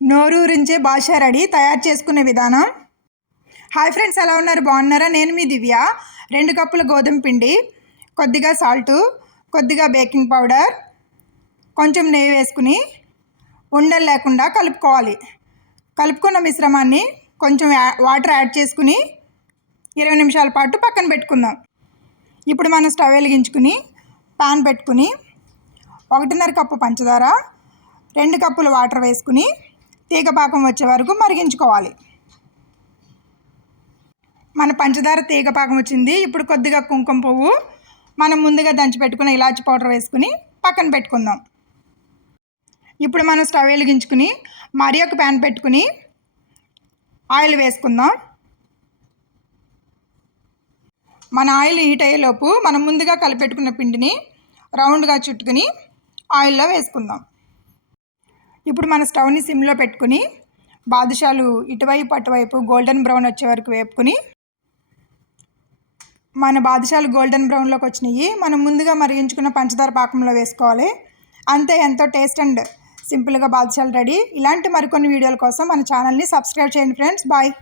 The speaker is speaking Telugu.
నోరూరించే బాదుషా రెడీ. తయారు చేసుకునే విధానం. హాయ్ ఫ్రెండ్స్, ఎలా ఉన్నారు? బాగున్నారా? నేను మీ దివ్య. 2 కప్పుల గోధుమ పిండి, కొద్దిగా సాల్టు, కొద్దిగా బేకింగ్ పౌడర్, కొంచెం నెయ్యి వేసుకుని ఉండలు లేకుండా కలుపుకోవాలి. కలుపుకున్న మిశ్రమాన్ని కొంచెం వాటర్ యాడ్ చేసుకుని 20 నిమిషాల పాటు పక్కన పెట్టుకుందాం. ఇప్పుడు మనం స్టవ్ వెలిగించుకుని పాన్ పెట్టుకుని 1.5 కప్పు పంచదార, 2 కప్పులు వాటర్ వేసుకుని తీగ పాకం వచ్చే వరకు మరిగించుకోవాలి. మన పంచదార తీగ పాకం వచ్చింది. ఇప్పుడు కొద్దిగా కుంకుమ పువ్వు, మనం ముందుగా దంచి పెట్టుకున్న ఇలాచి పౌడర్ వేసుకుని పక్కన పెట్టుకుందాం. ఇప్పుడు మనం స్టవ్ వెలిగించుకుని మరి ఒక ప్యాన్ పెట్టుకుని ఆయిల్ వేసుకుందాం. మన ఆయిల్ హీట్ అయ్యేలోపు మనం ముందుగా కలిపెట్టుకున్న పిండిని రౌండ్గా చుట్టుకుని ఆయిల్లో వేసుకుందాం. ఇప్పుడు మన స్టవ్ని సిమ్లో పెట్టుకుని బాదుషాలు ఇటువైపు అటువైపు గోల్డెన్ బ్రౌన్ వచ్చే వరకు వేపుకుని, మన బాదుషాలు గోల్డెన్ బ్రౌన్లోకి వచ్చినాయి. మనం ముందుగా మరిగించుకున్న పంచదార పాకంలో వేసుకోవాలి. అంతే, ఎంతో టేస్ట్ అండ్ సింపుల్గా బాదుషాలు రెడీ. ఇలాంటి మరికొన్ని వీడియోల కోసం మన ఛానల్ని సబ్స్క్రైబ్ చేయండి ఫ్రెండ్స్. బాయ్.